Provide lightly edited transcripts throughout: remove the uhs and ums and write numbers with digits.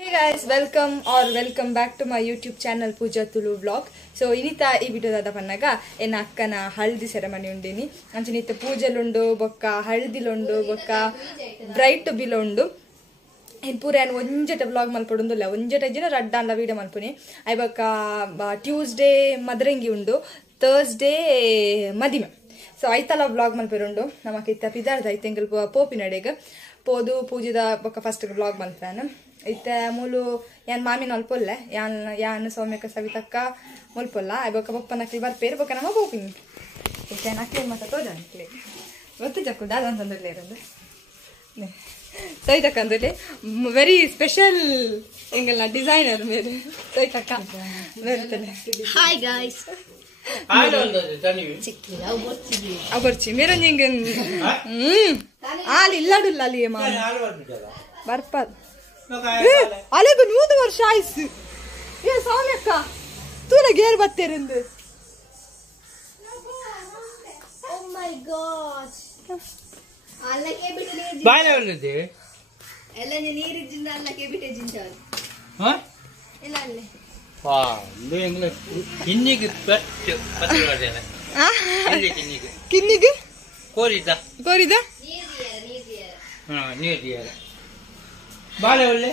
Hey guys, welcome back to my YouTube channel Pooja Tulu vlog. So inita ee video dada pannaga en akkana haldi ceremony undini anchinitta poojalundu bokka haldilundu bokka bright bilundu en puran onjeta vlog malpodundulla onjeta jina raddanla video malpuni ay bokka Tuesday madrengi undu Thursday madime so aitala vlog malperundu namakitta pidarda aitengal popinadega podu poojida bokka first vlog malpana इत्ते मूलु यान मामी नल्पोल्ले यान सौम्यक सवितक्का मुल्पोल्ला आई बका पप्पा नकली बार पेर बका नम popping इत्ते नकली मत तो जानले ಗೊತ್ತು ಜಕ್ಕು ದಾದ ಅಂತಂದ್ರೆ ಇರೋದು ಸೈತಕ್ಕ ಅಂದ್ರೆ ವೆರಿ ಸ್ಪೆಷಲ್ ಎಂಗಲ್ಲ ಡಿಸೈನರ್ ಮೇಲೆ ಸೈತಕ್ಕ ಬರ್ತದೆ ಹಾಯ್ ಗಾಯ್ಸ್ ಅಬರ್ಚಿ ಮೇರೆ ನಿಂಗೆ ಆಲ್ ಇಲ್ಲಡುಲ್ಲ ಅಲ್ಲಿ ಮಾಮ ಬರ್ಪದ್ ಅಲೆಗ 100 ವರ್ಷ ಆಯ್ತು ಏ ಸೌಮ್ಯಕ್ಕ ತೂನ ಗೇರ್ ಬತ್ತೇರಿಂದು ಓ ಮೈ ಗಾಡ್ ಅಲ್ಲಕ್ಕೆ ಬಿಟ್ಟು ನೀರು ಬಾಳೆ ಬಂದಿದೆ ಎಲ್ಲ ನೀರಿದ್ದಿಂದ ಅಲ್ಲಕ್ಕೆ ಬಿಟ್ಟು ಜಿಂಚಾರು ಹ ಇಲ್ಲ ಅಲ್ಲೇ ವಾ ಇಂದು ಕಿನ್ನಿಗೆ ಪಟ್ಟು ಪತ್ರವಾದನೆ ಕಿನ್ನಿಗೆ ಕೋರಿದ ನೀರು ಬಾಳೆ ಒಳ್ಳೆ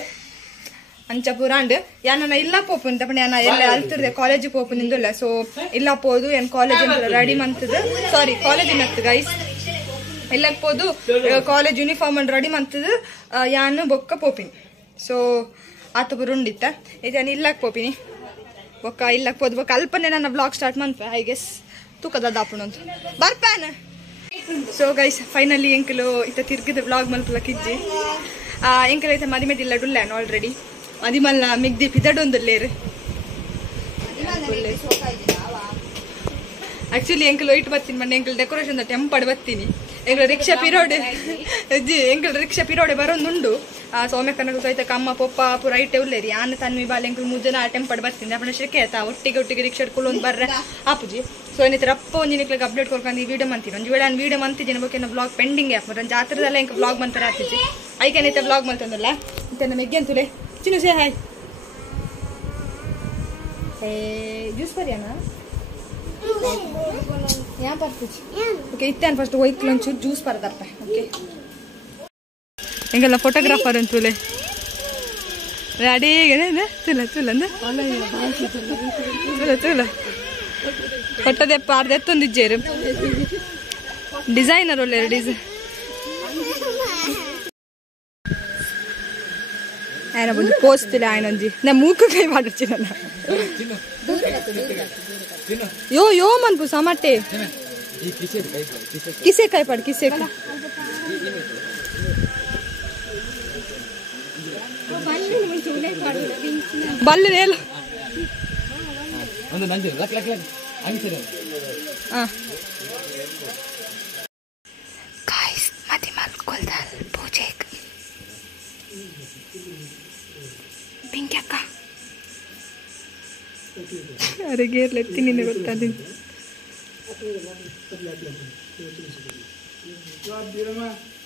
ಅಂಚ ಪುರಾಂಡ್ ಯಾನ ಇಲ್ಲ ಪೋಪುನ್ ತಪಣ ಯಾನ ಎಲ್ಲ ಅಲ್ತಿರ್ದೆ ಕಾಲೇಜ್ ಪೋಪುನ್ ಇಂದುಲ್ಲ ಸೊ ಇಲ್ಲ ಪೋದು ಏನ್ ಕಾಲೇಜ್ ರೆಡಿ ಮಂತದ ಸಾರಿ ಕಾಲೇಜ್ ನತ್ತು ಗೈಸ್ ಇಲ್ಲ ಪೋದು ಕಾಲೇಜ್ ಯೂನಿಫಾರ್ಮ್ ಅನ್ ರೆಡಿ ಮಂತದ ಯಾನು ಬೊಕ್ಕ ಪೋಪಿನ್ ಸೊ ಆತ ಪುರುಂಡಿತ್ತ ಇದು ಇಲ್ಲಕ್ ಪೋಪಿನಿ ಬೊಕ್ಕ ಇಲ್ಲಕ್ ಪೋದು ಬೊಕ್ಕ ಅಲ್ಪನೆ ನನ್ನ ಬ್ಲಾಗ್ ಸ್ಟಾರ್ಟ್ ಮಂತ್ವೆ ಐ ಗೆಸ್ ತೂಕದ ದಾಪುಣ ಅಂತ ಬರ್ಪಾನ ಸೊ ಗೈಸ್ ಫೈನಲಿ ಎಂಕಲು ಇತ್ತ ತಿರ್ಗಿದ ಬ್ಲಾಗ್ ಮಲ್ಪಲಕ್ಕಿಜ್ಜಿ ಎಂಕಲೈತೆ ಮದಿಮೆದಿಲ್ಲ ಡುಲ್ಲಾನು ಆಲ್ರೆಡಿ ಮದಿಮಲ್ಲ ಮಿಗ್ದಿ ಪಿದಡೊಂದುಲ್ಲೇರು ಆಕ್ಚುಲಿ ಎಂಕಲ್ ಒಯ್ಟ್ ಬತ್ತೀನಿ ಮಣ್ಣೆ ಎಂಕಲ್ ಡೆಕೋರೇಷನ್ ಟೆಂಪಡ್ ಬತ್ತೀನಿ ಎಂಕಲ್ ರಿಕ್ಷಾ ಪಿರೋಡೆ ಎಂಕಲ್ ರಿಕ್ಷಾ ಪಿರೋಡೆ ಬರೋದುಂಡು ಸೌಮ್ಯ ಕನಕ ಸಹಿತ ಅಮ್ಮ ಪಪ್ಪ ಪೂರ ಐಟೆ ಉಲ್ಲೇರಿ ಆನ ತನ್ವಿ ಬಾಲ್ ಎಂಕಲ್ ಮುದ್ದನ ಟೆಂಪಡ್ ಬತ್ತೀನಿ ಅಪ್ಪನ ಶೆಕೆ ಆಯ್ತಾ ಒಟ್ಟಿಗೆ ರಿಕ್ಷಾ ಇಟ್ಕೊಳ್ಳೊಂದು ಬರ್ರೆ ಆಪುಜಿ ಸೊ ಏನಿತ್ತು ರಪ್ಪ ಒಂದಿನಿಕ್ಲಿಗೆ ಅಪ್ಡೇಟ್ ಕೊಡ್ಕೊಂಡು ಈ ವಿಡಿಯೋ ಮಂತೀನಿ ಒಂದು ವೇಳೆ ನಾನು ವಿಡಿಯೋ ಮಂತಿದ್ದೀನಿ ಬಗ್ಗೆ ಬ್ಲಾಗ್ ಪೆಂಡಿಂಗ್ ಆಪ್ ನನ್ನ ಜಾತ್ರೆದಲ್ಲ ಎಂಕ ಬ್ಲಾಗ್ ಮಂತಾರೆ ಆಗ್ತಿದ್ವಿ ಐಕೇನೈತೆ ಬ್ಲಾಗ್ ಮಂತಂದಲ್ಲ ಮತ್ತೆ ನಮ್ಮ ಎಗ್ಗೆಂತುಲೆ ಚಿನ್ನು ಸೇ ಹಾಯ್ ಜ್ಯೂಸ್ ಬರಿಯಾನಾ ಯಾ ಬರ್ತಿಚ್ಚಿ ಓಕೆ ಇತ್ತೇನು ಫಸ್ಟ್ ಒಯ್ಕ್ಲು ಒಂಚೂರು ಜ್ಯೂಸ್ ಬರದಪ್ಪ ಓಕೆ ಹೆಂಗಲ್ಲ ಫೋಟೋಗ್ರಾಫರ್ ಅಂತೂಲೆ ರೆಡಿ ತುಲ ಫೋಟೋದೆ ಪಾರ್ದೆತ್ತೊಂದಿಜ್ಜೇರು ಡಿಸೈನರ್ ಒಳ್ಳೆ ಡಿಸೈನ್ ఆయన కొంచెం పోస్తులే ఆయన నా మూకు కై వాడచ్చు యో మన్పు సమట్టే కిసే కై పడు కిసే బల్లు నేల गाइस मदिमल कोलदाल पूजेक पिंक्यक्का अरे गेर लेती नहीं बता दिन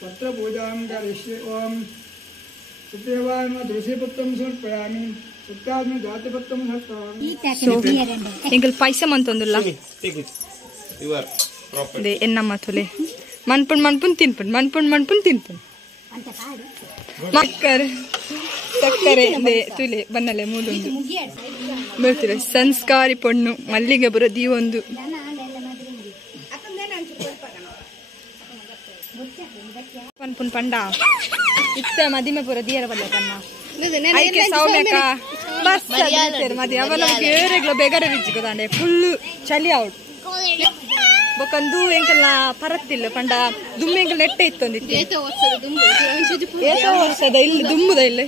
पत्र पूजां करिष्ये ओम सुदेवाय नमः तुलसीपत्रं समर्पयामि सुत्यात्म जातिपत्रं समर्पयामि इंगल पैसा मंतोंदुल्ला दे एन्नम्म तुले मन्पुन तिन्पुन मक्कर ಸಕ್ಕರೆ ತುಲೆ ಬನ್ನಲೆ ಮೂಲೊಂದು ಬರ್ತೀರ ಸಂಸ್ಕಾರಿ ಪೊಣ್ಣು ಮಲ್ಲಿಗೆ ಬರೋದಿ ಒಂದು ಪನ್ಪುನ್ ಪಂಡ ಇತ್ತ ಮದಿಮೆ ಪುರ ದಿಯರ ಬಲ್ಲ ತನ್ನ ಐಕೆ ಸೌಮ್ಯಕ ಬಸ್ ಮದಿ ಅವನ ಏರೆಗ್ಲ ಬೇಗಡೆ ರಿಜ್ಜಿಗೋದಾಂಡೆ ಫುಲ್ ಚಳಿ ಔಟ್ ಬೊಕಂದು ಎಂಕಲ್ಲ ಪರತ್ತಿಲ್ಲ ಪಂಡ ದುಮ್ಮೆ ಎಂಕಲ್ ನೆಟ್ಟೆ ಇತ್ತೊಂದಿತ್ತು ಏತೋ ವರ್ಷದ ಇಲ್ಲಿ ದುಮ್ಮುದ ಇಲ್ಲಿ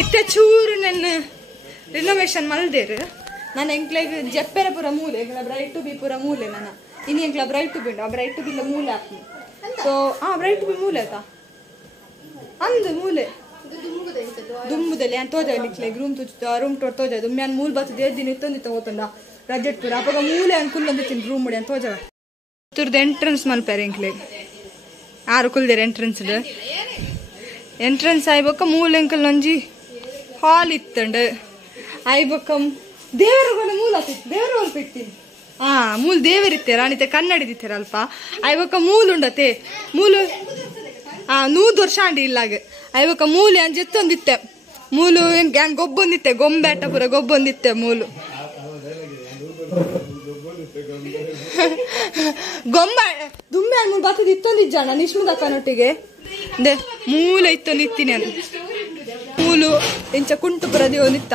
ಇತ್ತೆ ಚೂರು ನನ್ನ ರಿನೋವೇಷನ್ ಮಲ್ದೇರು ನಾನು ಎಂಕ್ಲೆಗ್ ಜಪ್ಪೆರ ಪುರ ಮೂಲೆ ಎಂಕ್ಲ ಬ್ರೈಟ್ ಟು ಬಿ ಪುರ ಮೂಲೆ ನನ್ನ ಇನ್ನು ಎಂಕ್ಲ ಬ್ರೈಟ್ ಟು ಬಿಂಡು ಆ ಬ್ರೈಟ್ ಟು ಬಿಲ್ಲ ಮೂಲೆ ಹಾಕಿ ಸೊ ಬ್ರೈಟ್ ಟು ಬಿ ಮೂಲೆ ಆಯ್ತಾ ಅಂದು ಮೂಲೆ ದುಮ್ಮುದಲ್ಲಿ ಅಂತ ತೋಜ ನಿಕ್ಲೆಗ್ ರೂಮ್ ಟೋಟ್ ತೋಜ ದುಮ್ಮೆ ಅನ್ ಮೂಲ್ ಬರ್ತದೆ ದಿನ ಇತ್ತೊಂದಿತ್ತ ಹೋತಂಡ ರಜೆಟ್ ಪುರ ಅವಾಗ ಮೂಲೆ ಅನ್ ಕುಲ್ಲೊಂದಿತ್ತೀನಿ ರೂಮ್ ಮುಡಿ ಅಂತ ತೋಜವ ತುರ್ದು ಎಂಟ್ರೆನ್ಸ್ ಮಲ್ಪೇರೆ ಎಂಕ್ಲೆಗ್ ಆರು ಕುಲ್ದೇರೆ ಎಂಟ್ರೆನ್ಸ್ ಆಯ್ಬಕ್ಕ ಮೂಲೆ ಎಂಕಲ್ ನಂಜಿ ಹಾಲ್ ಇತ್ತಂಡು ಐ ಬೊಕ್ಕ ದೇವರುಗಳ ಮೂಲ ದೇವರು ಹೊಲ್ಪಿತ್ತೀನಿ ಮೂಲ ದೇವರಿತ್ತೇರ ಅನಿತೆ ಕನ್ನಡಿದಿತ್ತೇರ ಅಲ್ಪ ಐ ಬೊಕ್ಕ ಮೂಲ ಉಂಡತೆ ಮೂಲು 100 ವರ್ಷ ಅಂಡಿ ಇಲ್ಲಾಗ ಐ ಬೊಕ್ಕ ಮೂಲು ಅಂಜೆತ್ತೊಂದಿತ್ತೆ ಮೂಲು ಏನ್ ಗೊಬ್ಬೊಂದಿತ್ತೆ ಗೊಂಬೆಟ ಪೂರ ಗೊಬ್ಬೊಂದಿತ್ತೆ ಮೂಲು ಗೊಂಬ ದುಮ್ಮೆ ಮೂಲು ಬತ್ತದ ಇತ್ತೊಂದಿಜ್ಜಾಣ ನಿಶ್ಮದಕ್ಕನೊಟ್ಟಿಗೆ ಮೂಲ ಇತ್ತೊಂದಿತ್ತೀನಿ ಅಂತ ಮೂಲು ಇಂಚ ಕುಂಟು ಪುರದಿ ಒಂದಿತ್ತ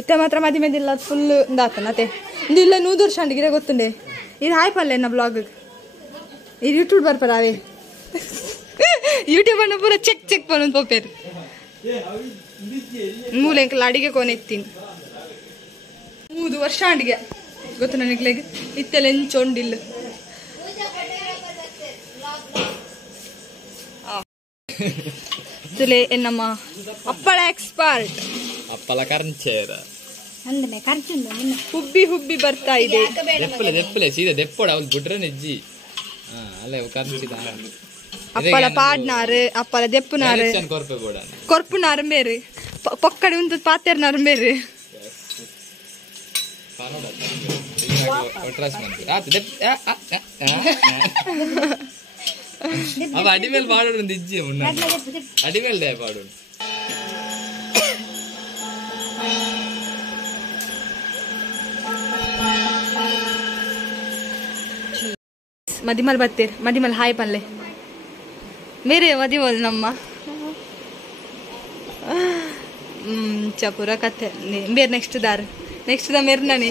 ಇತ್ತೆ ಮಾತ್ರ ಮದಿ ಮೇದಿಲ್ಲ ಫುಲ್ ದಾತನತೆ ಇಲ್ಲ 100 ವರ್ಷ ಅಂಡಿಗೆ ಗೊತ್ತುಂಡೆ ಇದು ಹಾಯ್ಪಲ್ಲ ಎನ್ನ ಬ್ಲಾಗ್ ಇದು ಯೂಟ್ಯೂಬ್ ಬರ್ಪರಾವೆ ಯೂಟ್ಯೂಬ್ ಅನ್ನ ಪೂರ ಚೆಕ್ ಪನ್ನೊಂದು ಪೋಪೇರು ಮೂಲೆ ಎಂಕಲ್ ಅಡಿಗೆ ಕೊನೆ ಇತ್ತೀನಿ 3 ವರ್ಷ ಅಂಡಿಗೆ ಗೊತ್ತು ನನಗೆ ಇತ್ತೆಲ್ಲ ಎಂಚೊಂಡಿಲ್ಲ ತುಲೆ ಎನ್ನಮ್ಮ ಅಪ್ಪಳ ಎಕ್ಸ್ಪರ್ಟ್ ಅಪ್ಪಲ ಕರ್ಚೇರ ಹುಬ್ಬಿ ಬರ್ತಾ ಇದೆ ದೆಪ್ಪಲೆ ಸೀದಾ ದೆಪ್ಪೋಡ ಅವಳು ಬಿಟ್ರೆ ನೆಜ್ಜಿ ಅಲ್ಲ ಕರ್ಚಿದ ಅಪ್ಪಲ ಪಾಡ್ನಾರು ಅಪ್ಪಲ ದೆಪ್ಪುನಾರು ಕೊರ್ಪುನಾರು ಬೇರೆ ಪೊಕ್ಕಡೆ ಉಂಟು ಪಾತೆರ್ನಾರು ಬೇರೆ ಅವ ಅಡಿಮೇಲೆ ಪಾಡೋಡು ಒಂದು ಇಜ್ಜಿ ಅಡಿಮೇಲೆ ಪಾಡೋಡು ಮದಿಮಲ್ ಬತ್ತೀರ್ ಮದಿಮಲ್ ಹಾಯ್ ಪಲ್ಲೆ ಮೇರೆ ಮದಿಮಲ್ ನಮ್ಮ ಚಪುರ ಕತೆ ಬೇರೆ ನೆಕ್ಸ್ಟ್ ದ ಮೇರ್ನಾನಿ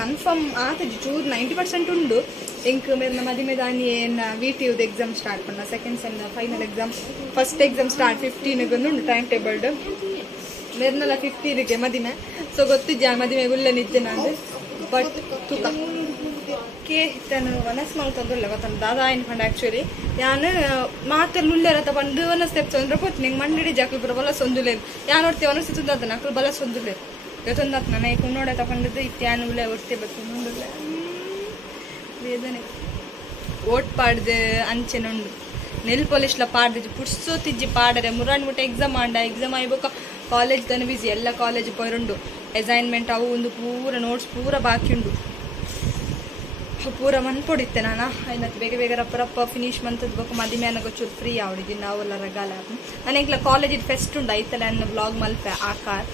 ಕನ್ಫರ್ಮ್ ಆತಜಿ ಚೂರು 90% ಉಂಡು ಇಂಕ್ ಮೇರ್ನ ಮದಿಮೆ ದಾನಿ ಏನು VTUದ ಎಕ್ಸಾಮ್ ಸ್ಟಾರ್ಟ್ ಪಣ್ಣ second sem final exam first exam start 15 ಉಂಡು ಟೈಮ್ ಟೇಬಲ್ಡ್ ಮೇರ್ನೆಲ್ಲ 15ಗೆ ಮದಿಮೆ ಸೊ ಗೊತ್ತಿದ್ದ ಮದಿಮೆ ಉಳ್ಳೆ ನಿದ್ದೆ ನಾನು ಬಟ್ ತೂಕ ಕೆ ತನು ವನಸ್ ಮಾಡ್ತಂದ್ರಲ್ಲ ಗೊತ್ತಂದು ದಾದಾ ಅನ್ಕೊಂಡು ಆ್ಯಕ್ಚುಲಿ ಯಾನು ಮಾತೆಲ್ಲ ಉಳ್ಳೆರತ್ತ ಬಂದು ಒಂದು ಸ್ಟೆಪ್ಸ್ ಅಂದ್ರೆ ಕೊಟ್ಟು ನಿಂಗೆ ಮಂಡಿಡಿ ಜಾಕ್ಲು ಬರೋ ಬಲ ಸೊಂದುಲೇರು ಯಾನು ನೋಡ್ತೀವಿ ಅನಿಸುತ್ತದ ನಕ್ಳು ಬಲ ಸೊಂದುಲೇರು ಇವತ್ತೊಂದು ನಾನು ಈಗ ನೋಡ ತಗೊಂಡಿದ್ದು ಇತ್ಯಾನು ಉಳ್ಳೆ ಒಟ್ಟೆ ಬೇಕು ನೋಡಿಲ್ಲ ವೇದನೆ ಓಟ್ ಪಾಡ್ದು ಅಂಚೆನುಂಡು ನೆಲ್ ಪೊಲೀಸ್ಲ ಪಾಡ್ದು ಪುಡ್ಸೋತಿಜ್ಜಿ ಪಾಡರೆ ಮುರಾಣ್ ಮುಟ್ಟೆ ಎಕ್ಸಾಮ್ ಎಕ್ಸಾಮ್ ಆಯ್ಬೇಕು ಕಾಲೇಜ್ ತನ ಬಿಸಿ ಎಲ್ಲ ಕಾಲೇಜ್ ಪೋರುಂಡು ಅಸೈನ್ಮೆಂಟ್ ಅವು ಒಂದು ಪೂರ ನೋಟ್ಸ್ ಪೂರ ಬಾಕಿ ಉಂಡು ಪೂರ ಮನ್ಪೊಡಿತ್ತೆ ನಾನು ಐನತ್ತು ಬೇಗ ರಪ್ಪ ಫಿನಿಶ್ ಮಂತದ್ದು ಬೇಕು ಮದಿಮೆ ಅನ್ನೋ ಚೂರು ಫ್ರೀ ಆವಡಿದ್ದೀನಿ ನಾವೆಲ್ಲ ರಗಾಲ ನನಗೆ ಕಾಲೇಜಿಗೆ ಫೆಸ್ಟ್ ಉಂಡು ಐತಲ್ಲ ಅನ್ನೋ ಬ್ಲಾಗ್ ಮಲ್ಪೆ ಆಕಾರ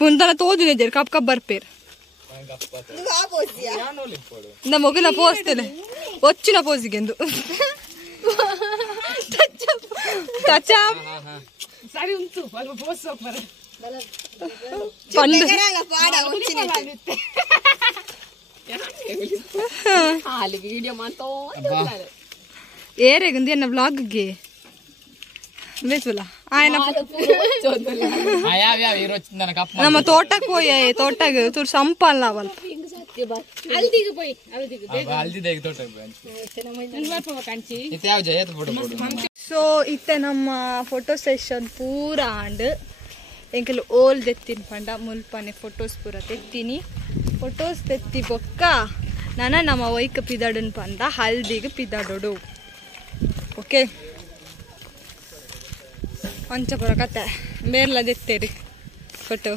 ಪುಂತನ ತೋಜುನೆ ಕಪ್ ಬರ್ಪೇರು ಮೊಗಲ ಪೋಸ್ತೇನೆ వచ్చిన పోసిಗೆಂದು ಸರಿ ಉಂಟು ಪೋಸ್ ಹೋಗ್ಬಾರ ವಿಡಿಯೋ ಮಾಡ್ತೋ ಏರೆಗುಂದಿ ಎನ್ನ ಬ್ಲಾಗ್ಗೆ ಬೇಸಲ್ಲ ನಮ್ಮ ತೋಟಕ್ಕೆ ಹೋಯ್ ತೋಟಕ್ಕೆ ತೋರ್ ಸಂಪಲ್ಲ ಅವಲ್ ಸೊ ಇತ್ತೆ ನಮ್ಮ ಫೋಟೋ ಸೆಷನ್ ಪೂರ ಆಂಡ್ ಎಂಕಲ್ ಓಲ್ ತೆತ್ತಿನ ಪಂಡ ಮುಲ್ಪನೆ ಫೋಟೋಸ್ ಪೂರ ತೆತ್ತೀನಿ ಫೋಟೋಸ್ ತೆತ್ತಿ ಬೊಕ್ಕ ನಾನು ನಮ್ಮ ವೈಕ್ ಪಿದಾಡನ್ ಪಂದ ಹಲ್ದಿಗೆ ಪಿದಾಡೋಡು ಓಕೆ ಅಂಚ ಪುರ ಕತೆ ಮೇರ್ಲ ತೆತ್ತೇರಿ ಫೋಟೋ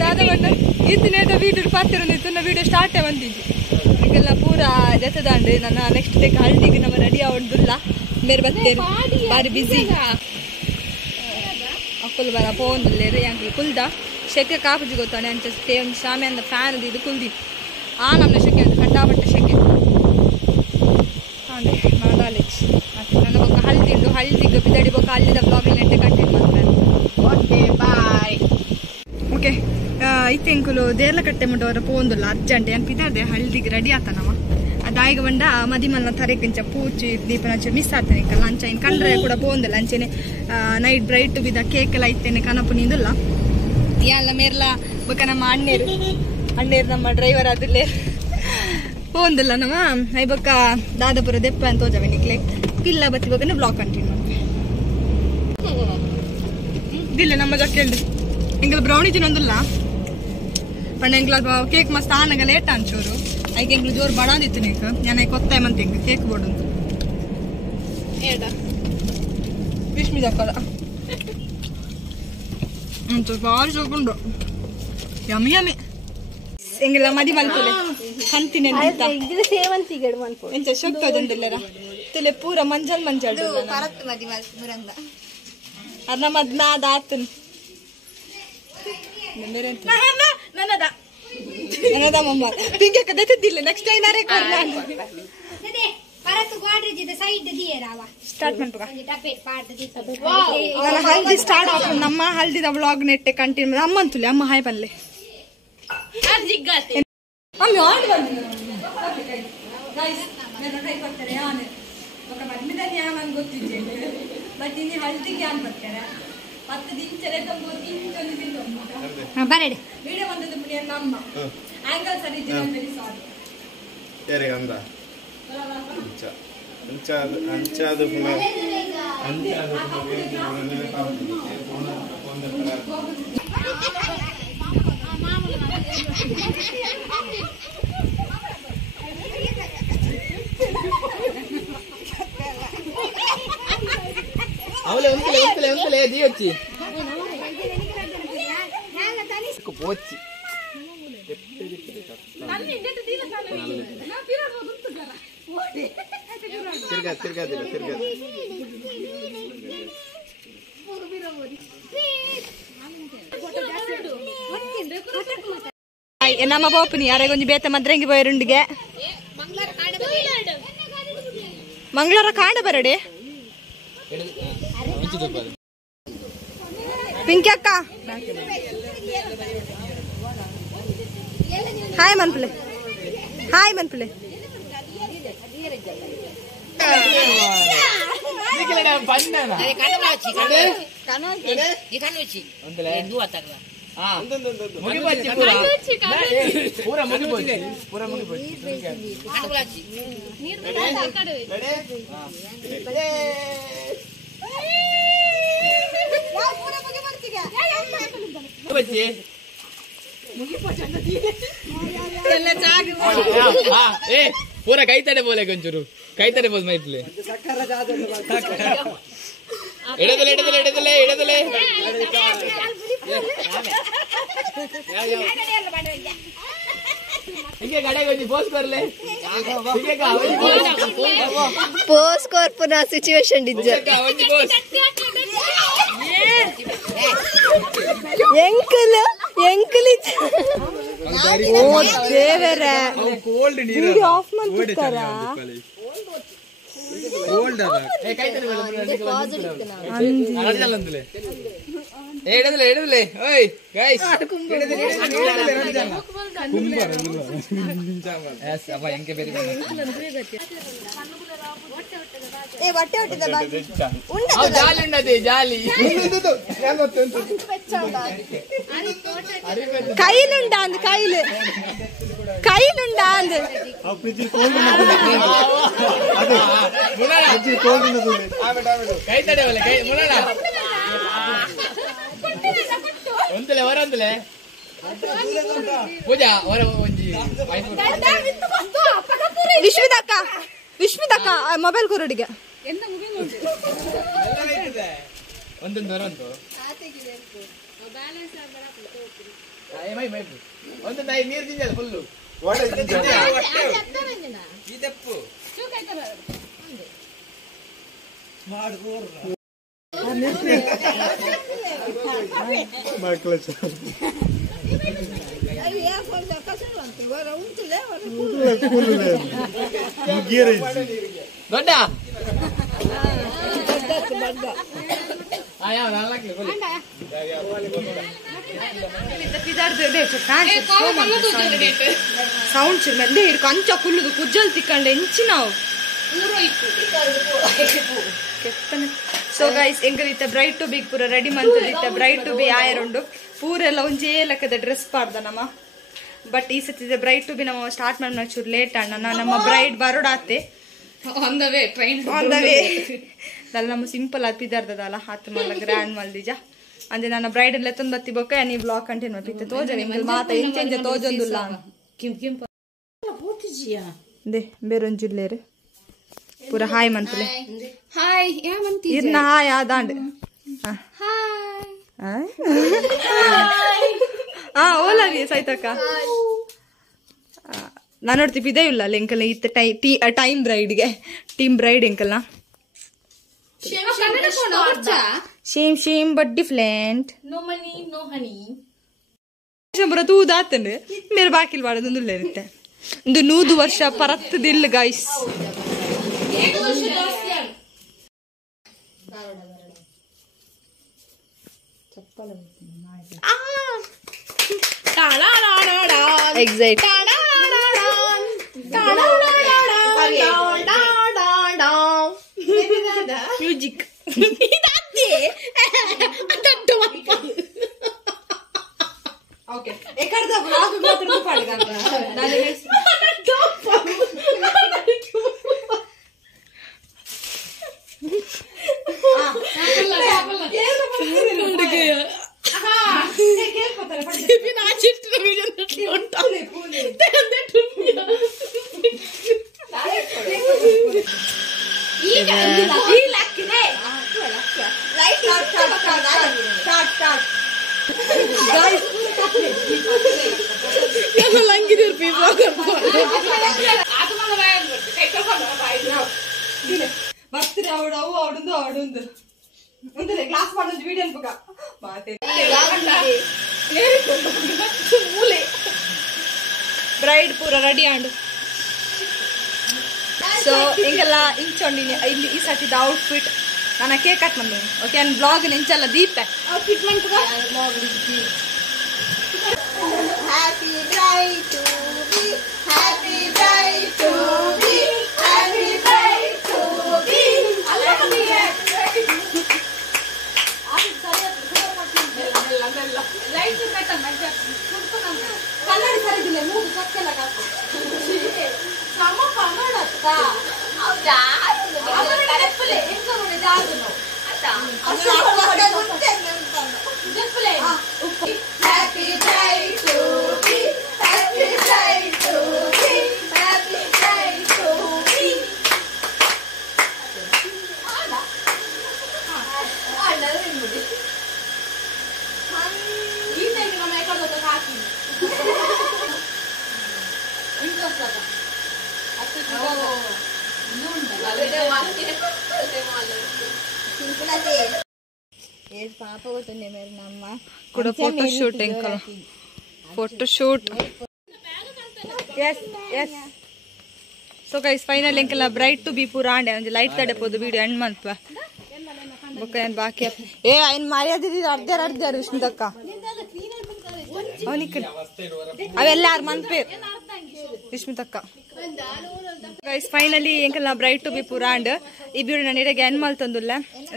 ದಾದ ಬಟ್ಟ ಇತ್ತಿನೇಟ ವೀಡಿಯೋ ಪಾತಿರೋದು ವೀಡಿಯೋ ಸ್ಟಾರ್ಟೇ ಬಂದಿದ್ದು ಈಗೆಲ್ಲ ಪೂರ ಜತದಾಂಡು ನನ್ನ ನೆಕ್ಸ್ಟ್ ಡೇಕ್ ಹಲ್ದಿಗೆ ನಮ್ಮ ರೆಡಿ ಆವಡ್ದುಲ್ಲ ಮೇರೆ ಬತ್ತೇರು ಬಾರಿ ಬಿಸಿ ಅಕ್ಕಲು ಬರ ಪೋಂದುಲ್ಲೇರು ಅಂಕಲ್ ಕುಲ್ದ ಶೆಕೆ ಕಾಪುಜಿ ಗೊತ್ತಾನೆ ಅಂಚ ಒಂದು ಶಾಮೆ ಅಂದ ಫ್ಯಾನ್ ಇದು ಕುಲ್ದಿ ಆ ನಮ್ಮನೆ ಶೆಕೆ ಅಂತ ಕಂಡಾಪಟ್ಟ ಶೆಕೆ ಹಾಗೆ ನಾಲೆಜ್ ಮತ್ತು ನನ್ನ ಬೊಕ್ಕ ಹಲ್ದಿಂಡು ಹಲ್ದಿಗೆ ಬಿದಡಿ ಬೊಕ್ಕ ಹಲ್ದಿದ ಬ್ಲಾಗ್ ನೆಟ್ಟೆ ಕಂಟೆಂಟ್ ಮಾಡ್ತಾರೆ ಓಕೆ ಬಾಯ್ ಓಕೆ ಇತ್ತೆ ಎಂಕುಲು ದೇರ್ಲ ಕಟ್ಟೆ ಮುಟ್ಟವರ ಪೋಂದುಲ್ಲ ಅರ್ಜೆಂಟ್ ಏನು ಪಿದಾದೆ ಹಲ್ದಿಗೆ ರೆಡಿ ಆತನವ ಅದಾಯಿಗ ಬಂಡ ಮದಿಮಲ್ನ ತರೆಕಿಂಚ ಪೂಚಿ ದೀಪನ ಮಿಸ್ ಆಗ್ತೇನೆ ಕಲ್ಲ ಅಂಚ ಇನ್ನು ಕಂಡ್ರೆ ಕೂಡ ಪೋಂದಿಲ್ಲ ಅಂಚೆನೆ ನೈಟ್ ಬ್ರೈಟ್ ಬಿದ್ದ ಕೇಕ್ ಎಲ್ಲ ಇತ್ತೇನೆ ಕನಪು ನಿಂದಿಲ್ಲ ಎಲ್ಲ ಮೇರ್ಲ ಬೊಕ್ಕ ನಮ್ಮ ಅಣ್ಣೇರು ನಮ್ಮ ಡ್ರೈವರ್ ಆದಿಲ್ಲೇ ಪೋಂದಿಲ್ಲ ನಮ್ಮ ಐಬಕ್ಕ ದಾದಾಪುರ ದೆಪ್ಪ ಅಂತ ಹೋಜವೆ ನಿಕ್ಲೆ ಕಿಲ್ಲ ಬತ್ತಿ ಬಗ್ಗನೆ ಬ್ಲಾಗ್ ಕಂಟಿನ್ಯೂ ಇಲ್ಲ ನಮ್ಮ ಜೊತೆ ಎಂಗಲ್ ಬ್ರೌನಿ ತಿನ್ನೊಂದಿಲ್ಲ पण ಎಂಗ್ಲ ಕೇಕ್ ಮಸ್ತ್ ಆನಗ ಲೇಟ್ ಅಂಚೂರು ಐಕೆ ಎಂಗ್ಲು ಜೋರು ಬಡಾದಿತ್ತು ನೀಕ್ ನಾನು ಕೊತ್ತಾಯ ಮಂತ ಎಂಗ್ ಕೇಕ್ ಬೋಡು ವಿಶ್ಮಿ ದಕ್ಕದ ಅಂತ ಬಾರಿ ಸೋಕೊಂಡು ಯಮ್ಮಿ ಯಮ್ಮಿ ಎಂಗೆಲ್ಲ ಮದಿ ಮಲ್ಪಲೆ ಕಂತಿನ ಸೇವಂತಿಗೆ ಮಲ್ಪು ಎಂತ ಶೊಕ್ಕದಂದಿಲ್ಲರ ತುಲೆ ಪೂರ ಮಂಜಲ್ ಮಂಜಲ್ ಪರತ್ ಮದಿ ಮಲ್ಪು ಮುರಂದ ಅರ್ನ ಮದ್ನ ಅದಾತನ್ ನನ್ನದ ಮಮ್ಮ ಪಿಂಕೆ ಕದತಿದ್ದಿಲ್ಲ ನೆಕ್ಸ್ಟ್ ಟೈಮ್ ನಾರೇ ಕೊಡ್ಲಾಂಡು परत गोडरेज साइड दिए रावा स्टार्ट ಮಾಡ್ಪಗ डब्बे पाड दी ನನ್ನ ಹಲ್ದಿ ಸ್ಟಾರ್ಟ್ ಆಫ್ ನಮ್ಮ ಹಲ್ದಿದ ವ್ಲಾಗ್ ನೆಟ್ಟೆ ಕಂಟಿನ್ಯೂ ಅಮ್ಮ ಅಂತುಲೆ ಅಮ್ಮ ಹಾಯ್ ಬನ್ಲೆ ಅದು ಜಿಗ್ಗಾತೆ ಅಮ್ಮ ಆಡ್ ಬಂದಿಲ್ಲ ಗೈಸ್ ನನ್ನ ಕೈ ಬರ್ತಾರೆ ಯಾನೆ ಒಕ ಮದ್ಮಿದ ಜ್ಞಾನ ನಂಗೆ ಗೊತ್ತಿದೆ ಬಟ್ ಇನ್ನು ಹಲ್ದಿಗೆ ಯಾನ್ ಬರ್ತಾರೆ ಮತ್ತೆ ದಿನಚರಿ ತಂದು ತಿಂಚೊಂದು ತಿಂದು ಬರಡೆ ವಿಡಿಯೋ ಬಂದದ್ದು ಮುಡಿಯ ನಮ್ಮ ಆಂಗಲ್ ಸರಿ ಇದ್ದಿಲ್ಲ ವೆರಿ ಸಾರಿ ಯಾರಿಗೆ ಅಂದ ಅಂಚಾದು ಅವಳೆ ಒಂತಲೆ ದಿಯೊಚ್ಚಿ పోచి తిరగా ನಮ್ಮ ಪಾಪನಿ ಯಾರಿಗೆ ಒಂಜಿ ಬೇತ ಮದ್ರಂಗಿ ಬಯರುಂಡಿಗೆ ಮಂಗಳವಾರ ಕಾಂಡ ಬರಡೆ ಪಿಂಕಿ ಅಕ್ಕ ಹಾಯ್ ಮನ್ಪಲೆ पूरा कई तरह बोले कंचूरू कई तरह बोल मैथले इडदले ಹಿಂಗೆ ಗಡೆ ಗೊಂಜಿ ಪೋಸ್ ಕೊರ್ಲೆ ಹಿಂಗೆ ಕಾ ಪೋಸ್ ಕೊರ್ಪುನ ಸಿಚುವೇಶನ್ ಡಿಜ್ಜ ಗೊಂಜಿ ಪೋಸ್ ಎಂಕಲ್ ಓ ದೇವರೇ ಕೋಲ್ಡ್ ನೀರು ವಿಡಿಯೋ ಆಫ್ ಮಾಡ್ತಾರಾ ಕೋಲ್ಡ್ ಅದ ಏ ಕೈ ತರ ಅಡಜಲ್ಲಂತಲೆ ಇಡದಲೆ ಓಯ್ ಗೈಸ್ ಎಸ್ ಅಪ್ಪ ಎಂಕೆ ಬೇರೆ ಏ ಹೊಟ್ಟೆ ಹೊಟ್ಟಿದ ಬಾಕಿ ಜಾಲಿ ಉಂಡದೆ ಜಾಲಿ ಕೈಲುಂಡಾ ಅಂದ್ ಕೈಲುಂಡಾ ಅಂದ್ ಕೈ ತಡೆ ಒಲೆ ಕೈ ಮುಳಣ ಒಂದಲೆ ಹೊರಂದಲೆ ಪೂಜಾ ಹೊರ ಒಂಜಿ ವಿಶ್ವದಕ್ಕ ಮೊಬೈಲ್ ಕೊರಡಿಗೆ ಒಂದೊಂದು ಹೊರಂತು ಒಂದು ನಾಯಿ ನೀರು ತಿಂಜಲ್ಲ ಫುಲ್ಲು ಇದಪ್ಪು ದೊಡ್ಡ ಸೌಂಡ್ ಚಿರ್ಮೆ ಕಂಚ ಕುಲ್ಲುದು ಕುಜ್ಜಲ್ ತಿಕ್ಕಂಡೆ ಎಂಚಿ ನಾವು ಸೊ ಗೈಸ್ ಎಂಗಲಿತ್ತ ಬ್ರೈಟ್ ಟು ಬಿ ಪೂರ ರೆಡಿ ಮಂತದಿತ್ತ ಬ್ರೈಟ್ ಟು ಬಿ ಆಯರುಂಡು ಪೂರೆಲ್ಲ ಒಂಜೇ ಲೆಕ್ಕದ ಡ್ರೆಸ್ ಪಾಡ್ದ ನಮ್ಮ ಬಟ್ ಈ ಸತಿ ಬ್ರೈಟ್ ಟು ಬಿ ನಮ್ಮ ಸ್ಟಾರ್ಟ್ ಮಾಡಿ ಚೂರು ಲೇಟ್ ಅಣ್ಣ ನಮ್ಮ ಬ್ರೈಡ್ ಬರೋಡಾತೆ ಆನ್ ದ ವೇ ಟ್ರೈನ್ ನಮ್ಮ ಸಿಂಪಲ್ ಅದ್ ಪಿದಾರ್ದಲ್ಲ ಹತ್ತು ಮಲ್ಲ ಗ್ರ್ಯಾಂಡ್ ಮಲ್ದಿಜ ಅಂದ್ರೆ ನನ್ನ ಬ್ರೈಡ್ ಎಲ್ಲ ತಂದು ಬತ್ತಿ ಬೊಕ್ಕ ನೀ ಬ್ಲಾಗ್ ಕಂಟಿನ್ಯೂ ಮಾಡ್ತಿದ್ದೆ ತೋಜರಿ ಇಂಕಲ್ ಮಾತ ಇಂಚೆಂಜ ತೋಜೊಂದುಲ್ಲ ದೇ ಬೇರೊಂಜುಲ್ಲೇರು ಪೂರ ಹಾಯ್ ಮನ್ಪಲೆ ಹಾಯ್ ಯಾಮಂತಿ ಇರ್ನ ಹಾಯ್ ಆದಾಂಡ್ ಓಲಾರಿ ಸೈತಕ್ಕ ನಾನು ನೋಡ್ತಿ ಇದೇ ಇಲ್ಲ ಎಂಕಲ್ ಇತ್ತ ಟೈಮ್ ಬ್ರೈಡ್ಗೆ ಟೀಮ್ ಬ್ರೈಡ್ ಎಂಕಲ್ನ same but different no money no honey ಶಂಬರ ತೂದಾತಂಡು ಮೇರೆ ಬಾಕಿಲ್ ಬಾಡೋದೊಂದು ಇರುತ್ತೆ ಒಂದು 100 ವರ್ಷ ಪರತ್ತದಿಲ್ಲ ಗೈಸ್ ಎಕ್ಸೈಟ್ ಮ್ಯೂಸಿಕ್ ಓಕೆ ಎಕರ್ದ ಬ್ಲಾಗ್ ಮಾತ್ರ ಪಾಡಿಗಂತ ನಾನು ಬರ್ತೀರಿ ಅವಡವು ಅವಡುಂದು ಅವಡುಂದು ಒಂದರೆ ಗ್ಲಾಸ್ ಮಾಡೋದು ವಿಡಿಯೋ ಅನ್ಪಕ ಮಾತೆ ಬ್ರೈಡ್ ಪೂರ ರೆಡಿ ಆಂಡು ಸೊ ಹಿಂಗೆಲ್ಲ ಇಂಚೊಂಡಿನಿ ಇಲ್ಲಿ ಈ ಸತಿದ ಔಟ್ಫಿಟ್ ನಾನು ಕೇಕ್ ಕಟ್ ಬಂದು ಓಕೆ ನನ್ನ ಬ್ಲಾಗ್ ನೆಂಚಲ್ಲ ದೀಪ ಔಟ್ಫಿಟ್ ಮಾಡ್ಕೊ Happy bride to be, happy bride to be, happy bride to be. ಕನ್ನಡ ಸರಿದಿಲ್ಲ ಮೂಗು ಚೊಕ್ಕೆಲ್ಲ ಕಾಸು ನಮ್ಮ ಕನ್ನಡ ಹೌದಾ Happy bride to be, happy bride to be, happy bride to be. ಪಾಪ ಗೊತ್ತಂದೆ ಮೇರೆ ನಮ್ಮ ಕೂಡ ಫೋಟೋ ಶೂಟ್ ಎಂಕಲ photo shoot yes yes so guys final ಎಂಕಲ ಬ್ರೈಟ್ ಟು ಬಿ ಪೂರ ಆಂಡೆ ಒಂಜಿ ಲೈಟ್ ತಡೆಪೋದು ವಿಡಿಯೋ ಎಂಡ್ ಮಂತ್ ಬೊಕ್ಕ ಏನ್ ಬಾಕಿ ಏ ಐನ್ ಮರ್ಯಾದಿರಿ ಅರ್ಧ ವಿಷ್ಣುದಕ್ಕ ಅವನಿಕ್ ಅವೆಲ್ಲ ಯಾರು ಮಂತ್ಪೇರ್ ವಿಷ್ಣುದಕ್ಕ ಗೈಸ್ ಫೈನಲಿ ಎಂಕಲ್ನ ಬ್ರೈಟ್ ಟು ಬಿ ಪೂರ ಆಂಡ್ ಈ ವಿಡಿಯೋ ನಾನು ಇಡಗೆ ಎಂಡ್ ಮಲ್ತಂದುಲ್ಲ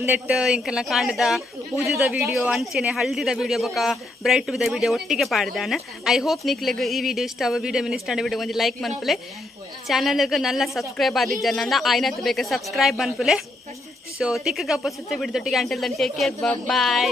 ನೆಟ್ ಎಂಕಲ್ನ ಕಾಂಡದ ಪೂಜದ ವಿಡಿಯೋ ಅಂಚೆನೆ ಹಳ್ದಿದ ವಿಡಿಯೋ ಬೊಕ ಬ್ರೈಟ್ ಟು ಬಿದ ವಿಡಿಯೋ ಒಟ್ಟಿಗೆ ಪಾಡ್ದಾನ ಐ ಹೋಪ್ ನಿಕ್ಲೆಗ್ ಈ ವಿಡಿಯೋ ಇಷ್ಟ ವಿಡಿಯೋ ಮಿನಿಸ್ಟ್ ವಿಡಿಯೋ ಒಂದು ಲೈಕ್ ಮನ್ಪುಲೆ ಚಾನಲ್ಗೆ ನಲ್ಲ ಸಬ್ಸ್ಕ್ರೈಬ್ ಆದಿದ್ದ ನನ್ನ ಆಯ್ನತ್ ಬೇಕಾ ಸಬ್ಸ್ಕ್ರೈಬ್ ಮನ್ಪುಲೆ ಸೊ ತಿಕ್ಕ ಗಪ್ಪ ಸುತ್ತ ಬಿಡ್ದೊಟ್ಟಿಗೆ ಅಂಟಲ್ ದನ್ ಟೇಕ್ ಕೇರ್ ಬಾಯ್